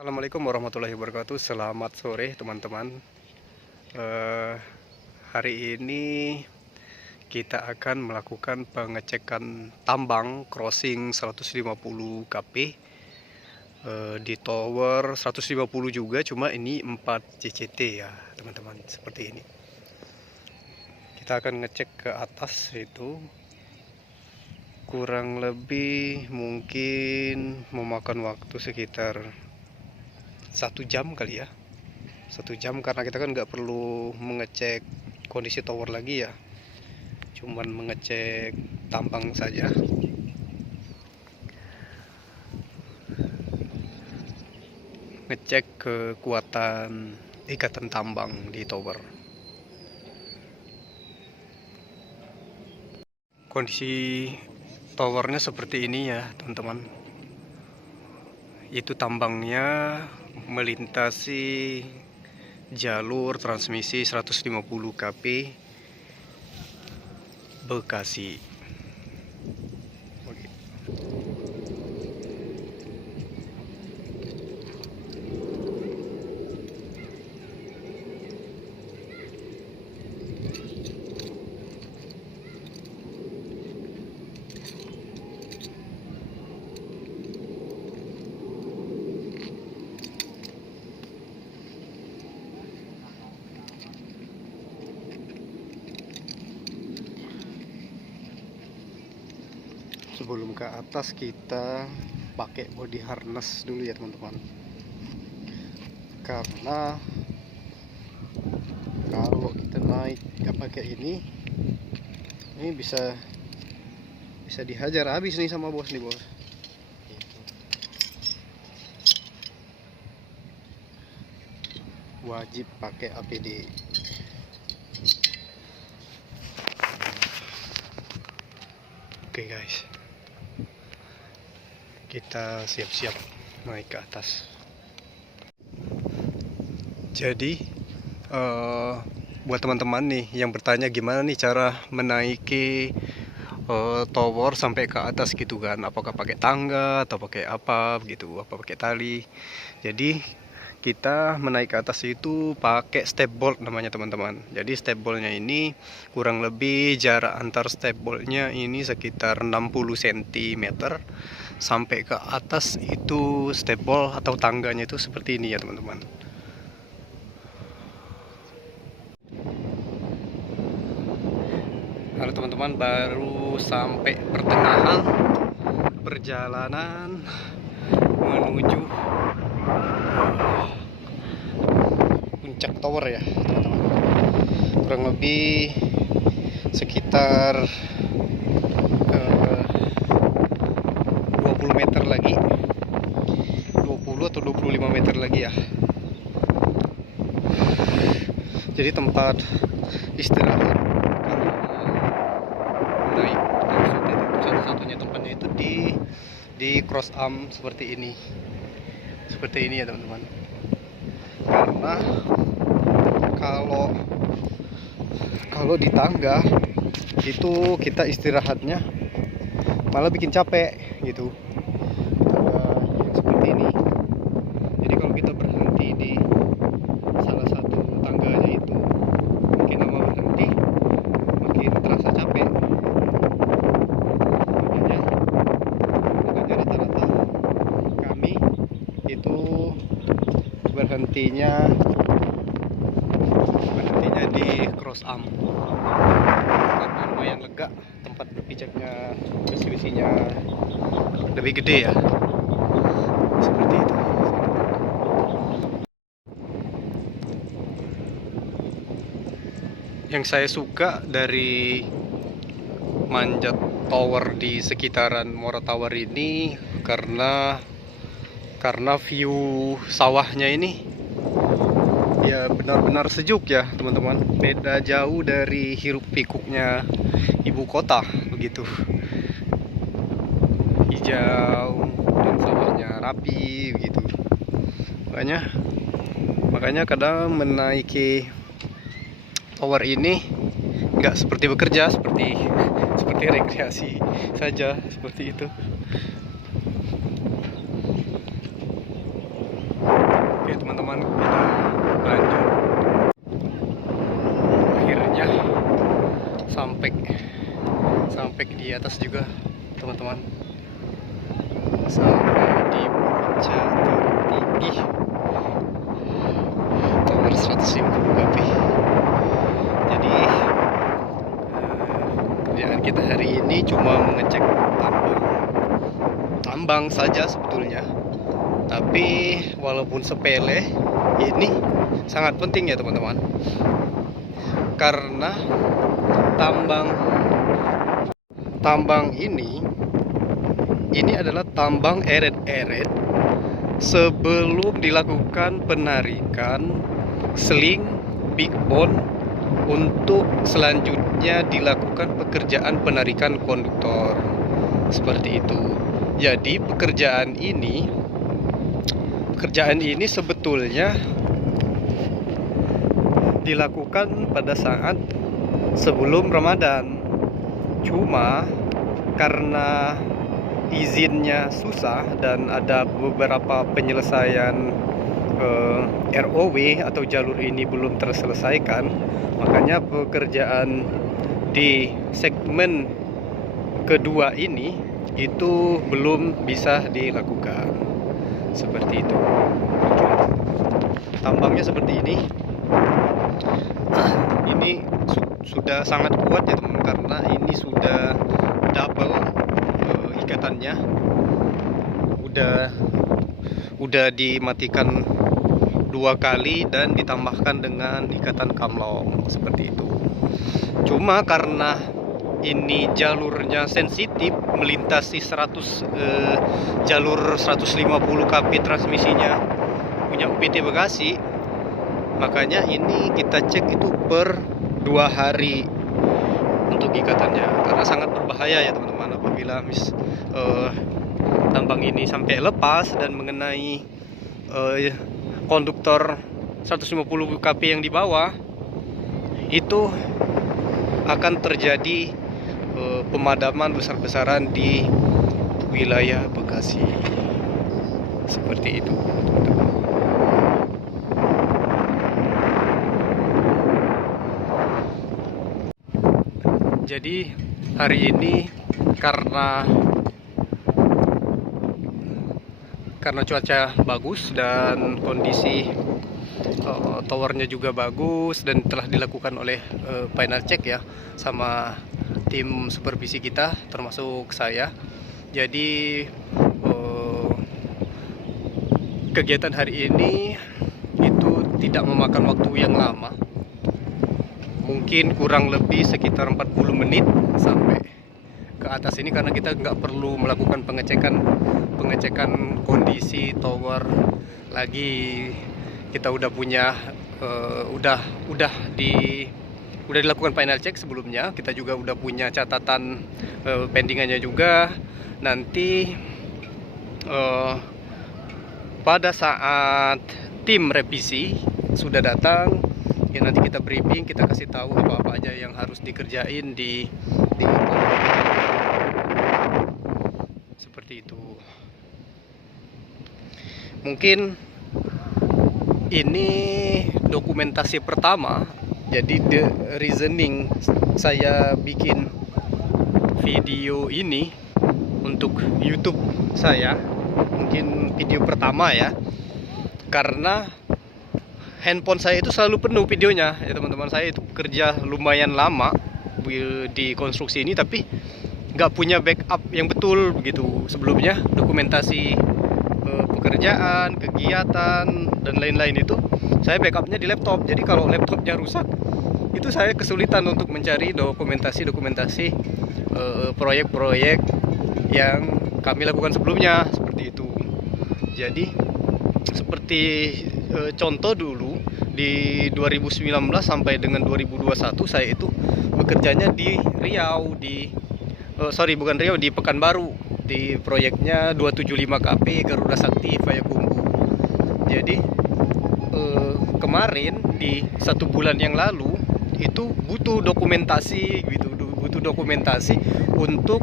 Assalamualaikum warahmatullahi wabarakatuh. Selamat sore teman-teman. Hari ini kita akan melakukan pengecekan tambang crossing 150 kp di tower 150 juga, cuma ini 4 CCT ya teman-teman, seperti ini. Kita akan ngecek ke atas, itu kurang lebih mungkin memakan waktu sekitar 1 jam kali ya, 1 jam, karena kita kan nggak perlu mengecek kondisi tower lagi ya, cuman mengecek tambang saja. Ngecek kekuatan ikatan tambang di tower. Kondisi towernya seperti ini ya teman-teman. Itu tambangnya melintasi jalur transmisi 150 kp Bekasi. Sebelum ke atas kita pakai body harness dulu ya teman-teman, karena kalau kita naik nggak pakai ini bisa dihajar habis nih sama bos nih bos. Wajib pakai APD. Oke guys, kita siap-siap naik ke atas. Jadi buat teman-teman nih yang bertanya gimana nih cara menaiki tower sampai ke atas gitu kan, apakah pakai tangga atau pakai apa gitu, apa pakai tali. Jadi kita menaik ke atas itu pakai step bolt namanya teman-teman. Jadi step boltnya ini kurang lebih jarak antar step boltnya ini sekitar 60 cm. Sampai ke atas itu step bolt atau tangganya itu seperti ini ya teman-teman. Halo teman-teman, baru sampai pertengahan perjalanan menuju puncak tower ya teman-teman. Kurang lebih sekitar 20 meter lagi, 20 atau 25 meter lagi ya. Jadi tempat istirahat naik satu-satunya tempatnya itu di cross arm seperti ini ya teman-teman. Karena kalau di tangga itu kita istirahatnya malah bikin capek gitu. Seperti ini. Jadi kalau kita berhenti di salah satu tangganya itu, makin lama berhenti makin terasa capek. Makanya rata-rata kami itu berhentinya di cross arm karena lumayan lega, tempat berpijaknya, besi-besinya lebih gede ya, seperti itu. Yang saya suka dari manjat tower di sekitaran Muara Tower ini karena view sawahnya ini ya benar-benar sejuk ya teman-teman. Beda jauh dari hiruk pikuknya ibu kota begitu. Hijau dan sawahnya rapi begitu. Makanya kadang menaiki tower ini nggak seperti bekerja, seperti rekreasi saja, seperti itu. teman-teman, kita lanjut. Akhirnya sampai di atas juga teman-teman, sampai di puncak tertinggi tower 150 kp. Jadi kerjaan kita hari ini cuma mengecek tambang saja sebetulnya, tapi walaupun sepele, ini sangat penting ya teman-teman, karena tambang ini adalah tambang eret-eret sebelum dilakukan penarikan seling big bone untuk selanjutnya dilakukan pekerjaan penarikan konduktor. Seperti itu. Jadi pekerjaan ini sebetulnya dilakukan pada saat sebelum Ramadan. Cuma karena izinnya susah dan ada beberapa penyelesaian ROW atau jalur ini belum terselesaikan, makanya pekerjaan di segmen kedua ini itu belum bisa dilakukan. Seperti itu. Tambangnya seperti ini. Ini sudah sangat kuat ya teman, karena ini sudah double ikatannya, udah dimatikan 2 kali dan ditambahkan dengan ikatan kamlong seperti itu. Cuma karena ini jalurnya sensitif, melintasi jalur 150 kp transmisinya punya UPT Bekasi, makanya ini kita cek itu per 2 hari untuk ikatannya, karena sangat berbahaya ya teman-teman apabila tambang ini sampai lepas dan mengenai konduktor 150 kp yang di bawah, itu akan terjadi pemadaman besar-besaran di wilayah Bekasi. Seperti itu. Jadi hari ini karena cuaca bagus dan kondisi towernya juga bagus dan telah dilakukan oleh final check ya sama tim supervisi kita termasuk saya. Jadi kegiatan hari ini itu tidak memakan waktu yang lama, mungkin kurang lebih sekitar 40 menit sampai ke atas ini, karena kita nggak perlu melakukan pengecekan kondisi tower lagi. Kita udah punya udah dilakukan final check sebelumnya. Kita juga udah punya catatan pendingannya juga. Nanti pada saat tim revisi sudah datang, ya nanti kita briefing, kita kasih tahu apa-apa aja yang harus dikerjain di seperti itu. Mungkin ini dokumentasi pertama, jadi the reasoning saya bikin video ini untuk YouTube saya, mungkin video pertama ya, karena handphone saya itu selalu penuh videonya ya teman-teman. Saya itu bekerja lumayan lama di konstruksi ini, tapi nggak punya backup yang betul begitu. Sebelumnya dokumentasi pekerjaan, kegiatan, dan lain-lain itu saya backupnya di laptop. Jadi kalau laptopnya rusak, itu saya kesulitan untuk mencari dokumentasi proyek-proyek yang kami lakukan sebelumnya, seperti itu. Jadi seperti contoh dulu di 2019 sampai dengan 2021 saya itu bekerjanya di Riau, di Pekanbaru, di proyeknya 275 kp Garuda Sakti Payakumbuh. Jadi kemarin di 1 bulan yang lalu itu butuh dokumentasi untuk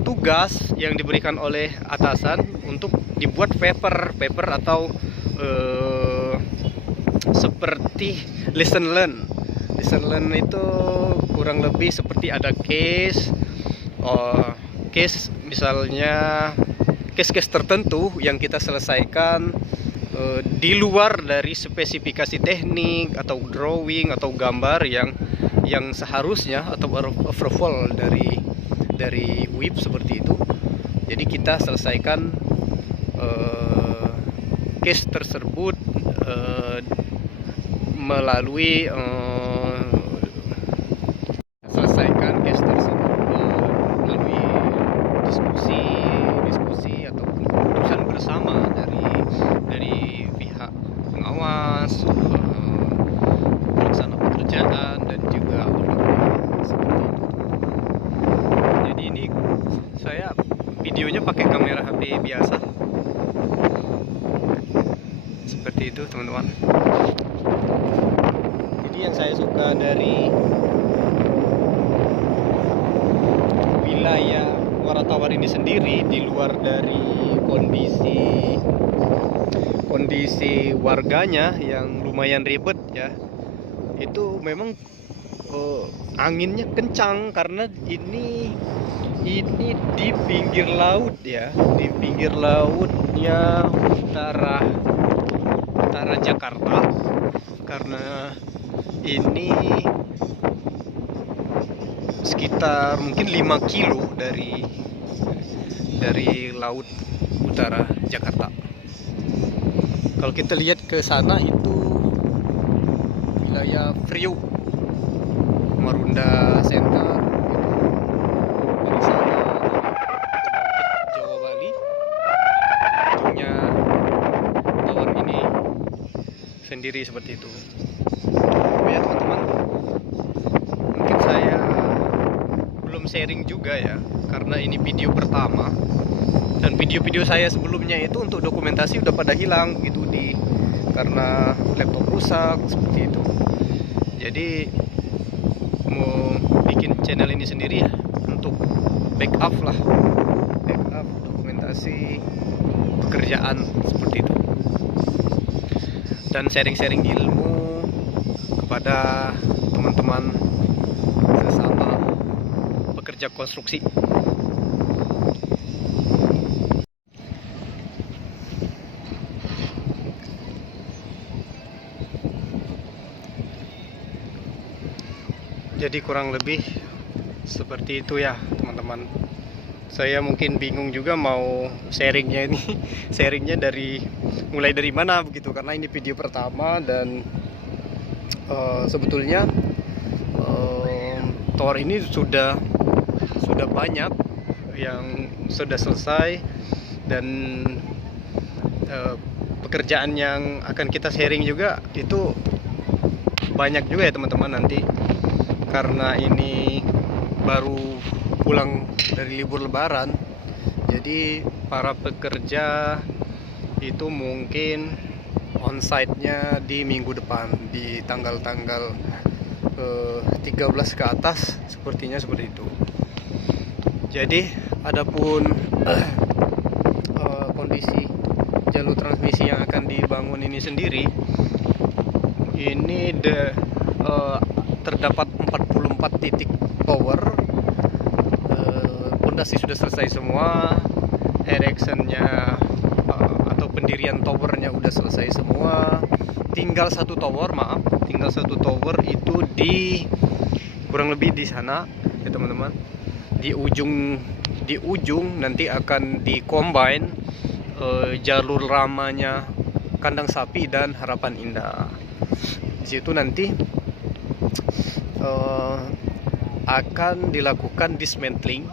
tugas yang diberikan oleh atasan untuk dibuat paper atau eh, seperti listen learn. Listen learn itu kurang lebih seperti ada case, case misalnya case-case tertentu yang kita selesaikan di luar dari spesifikasi teknik atau drawing atau gambar yang seharusnya atau approval dari WIP seperti itu. Jadi kita selesaikan case tersebut melalui melalui diskusi ataupun keputusan bersama dari pihak pengawas, pelaksana pekerjaan, dan juga seperti itu. Jadi ini saya videonya pakai kamera HP biasa seperti itu, teman-teman. Jadi yang saya suka dari wilayah Muara Tawar ini sendiri, di luar dari kondisi warganya yang lumayan ribet ya, itu memang anginnya kencang karena ini di pinggir laut ya, di pinggir lautnya utara Jakarta. Karena ini sekitar mungkin 5 kilo dari laut utara Jakarta. Kalau kita lihat ke sana itu wilayah Priok, Marunda Center, dari sana dari Jawa Bali, ujungnya tower ini sendiri seperti itu. Ya teman-teman, mungkin saya belum sharing juga ya, karena ini video pertama, dan video-video saya sebelumnya itu untuk dokumentasi udah pada hilang gitu karena laptop rusak seperti itu. Jadi mau bikin channel ini sendiri ya, untuk backup dokumentasi pekerjaan seperti itu, dan sharing-sharing ilmu kepada teman-teman sesama pekerja konstruksi. Jadi kurang lebih seperti itu ya teman-teman. Saya mungkin bingung juga mau sharingnya ini sharingnya mulai dari mana begitu, karena ini video pertama dan sebetulnya tower ini sudah banyak yang sudah selesai, dan pekerjaan yang akan kita sharing juga itu banyak juga ya teman-teman nanti, karena ini baru pulang dari libur lebaran. Jadi para pekerja itu mungkin onsite-nya di minggu depan, di tanggal-tanggal 13 ke atas, sepertinya seperti itu. Jadi adapun kondisi jalur transmisi yang akan dibangun ini sendiri, ini terdapat 44 titik tower. Pondasi sudah selesai semua, erectionnya atau pendirian towernya udah selesai semua. Tinggal satu tower itu kurang lebih di sana ya teman-teman. Di ujung nanti akan di-combine jalur ramanya Kandang Sapi dan Harapan Indah. Di situ nanti akan dilakukan dismantling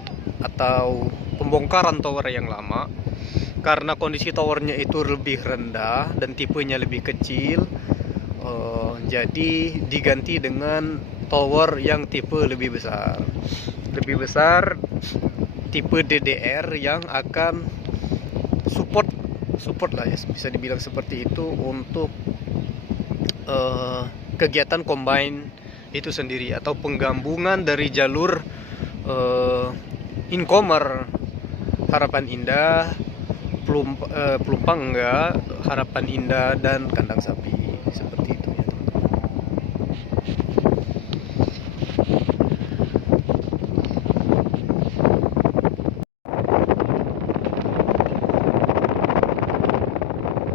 atau pembongkaran tower yang lama, karena kondisi towernya itu lebih rendah dan tipenya lebih kecil. Jadi diganti dengan tower yang tipe lebih besar, tipe DDR, yang akan support lah ya, bisa dibilang seperti itu, untuk kegiatan combine itu sendiri, atau penggabungan dari jalur Incomer Harapan Indah, Pelumpang enggak, Harapan Indah dan kandang sapi seperti itu ya teman-teman.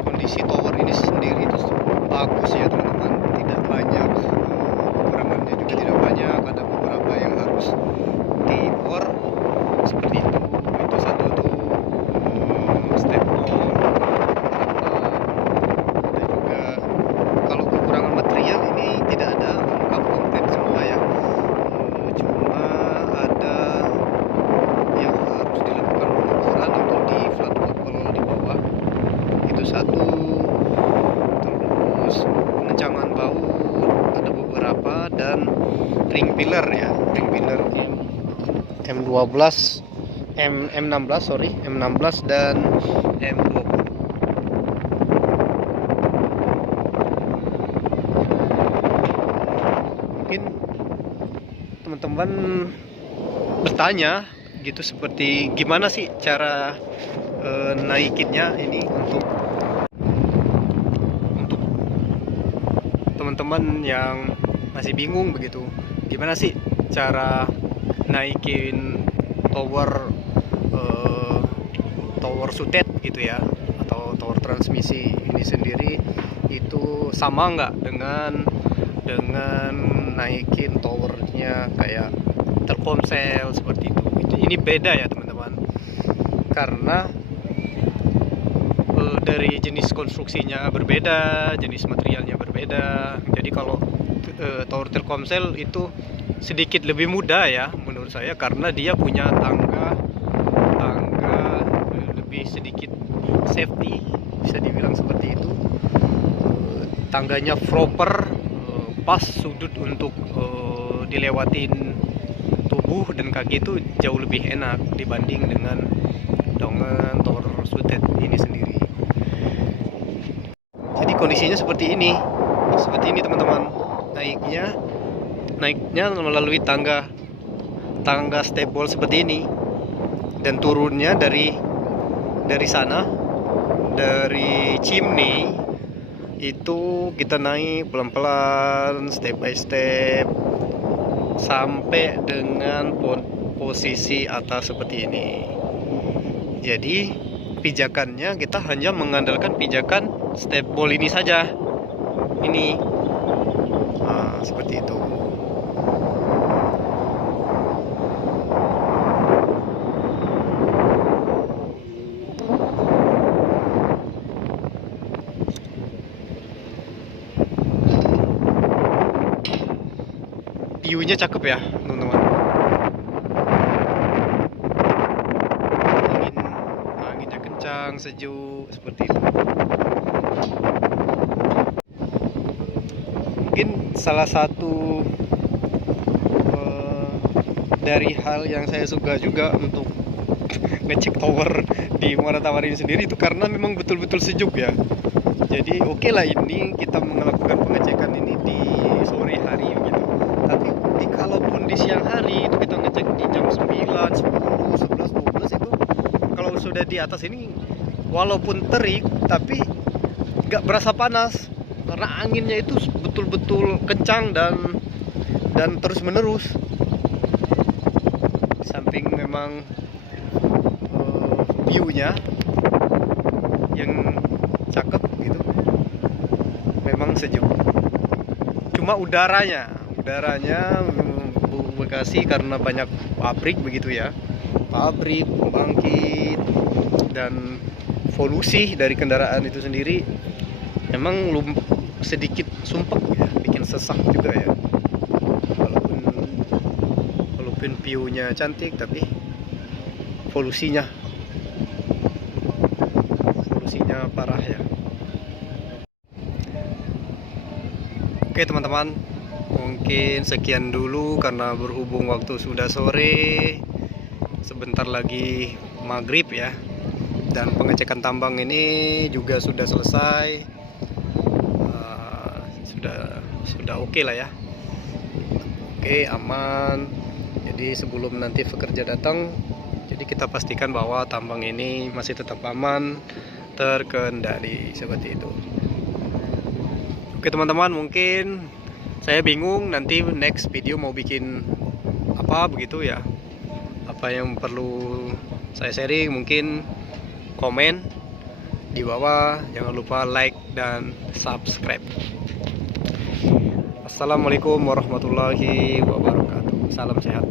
Kondisi tower ini sendiri itu bagus ya teman-teman, tidak banyak kekurangannya juga tidak banyak, ada beberapa yang harus dibor seperti itu satu tuh step down beberapa, ada juga kalau kekurangan material ini tidak ada, lengkap komplit semua ya. Cuma ada yang harus dilakukan pengeboran untuk di flat couple di bawah itu satu, terus pengencangan baut ada beberapa, dan ring pillar ya, ring pillar M12 M16 sorry M16 dan M20. Mungkin teman-teman bertanya gitu, seperti gimana sih cara naikinnya ini untuk teman-teman yang masih bingung begitu, gimana sih cara naikin tower tower sutet gitu ya, atau tower transmisi ini sendiri, itu sama nggak dengan naikin towernya kayak Telkomsel seperti itu. Ini beda ya teman-teman, karena dari jenis konstruksinya berbeda, jenis materialnya berbeda. Jadi kalau tower Telkomsel itu sedikit lebih mudah ya menurut saya, karena dia punya tangga lebih sedikit safety, bisa dibilang seperti itu. Tangganya proper, pas sudut untuk dilewatin tubuh dan kaki itu jauh lebih enak dibanding dengan tower sutet ini sendiri. Jadi kondisinya seperti ini teman-teman, naiknya melalui tangga stable seperti ini, dan turunnya dari sana, dari chimney itu kita naik pelan-pelan, step by step, sampai dengan posisi atas seperti ini. Jadi pijakannya kita hanya mengandalkan pijakan step ball ini saja, ini seperti itu. View-nya cakep ya teman-teman, anginnya kencang, sejuk seperti itu. Mungkin salah satu dari hal yang saya suka juga untuk ngecek tower di Muara Tawarin sendiri itu karena memang betul-betul sejuk ya. Jadi oke lah, ini kita melakukan pengecekan ini di sore hari gitu. Tapi kalaupun di siang hari itu kita ngecek di jam 9, 10, 11, 12 itu kalau sudah di atas ini walaupun terik tapi nggak berasa panas karena anginnya itu betul-betul kencang dan terus menerus. Samping memang view-nya yang cakep gitu, memang sejuk. Cuma udaranya Bekasi karena banyak pabrik begitu ya, pabrik, pembangkit, dan polusi dari kendaraan itu sendiri memang sedikit sumpek ya, bikin sesak juga ya. Walaupun view-nya cantik tapi polusinya parah ya. Oke teman-teman, mungkin sekian dulu karena berhubung waktu sudah sore, sebentar lagi maghrib ya, dan pengecekan tambang ini juga sudah selesai, sudah oke lah ya, oke aman. Jadi sebelum nanti pekerja datang, jadi kita pastikan bahwa tambang ini masih tetap aman terkendali seperti itu. Oke teman-teman, mungkin saya bingung nanti next video mau bikin apa begitu ya. Apa yang perlu saya sharing, mungkin komen di bawah, jangan lupa like dan subscribe. Assalamualaikum warahmatullahi wabarakatuh. Salam sehat.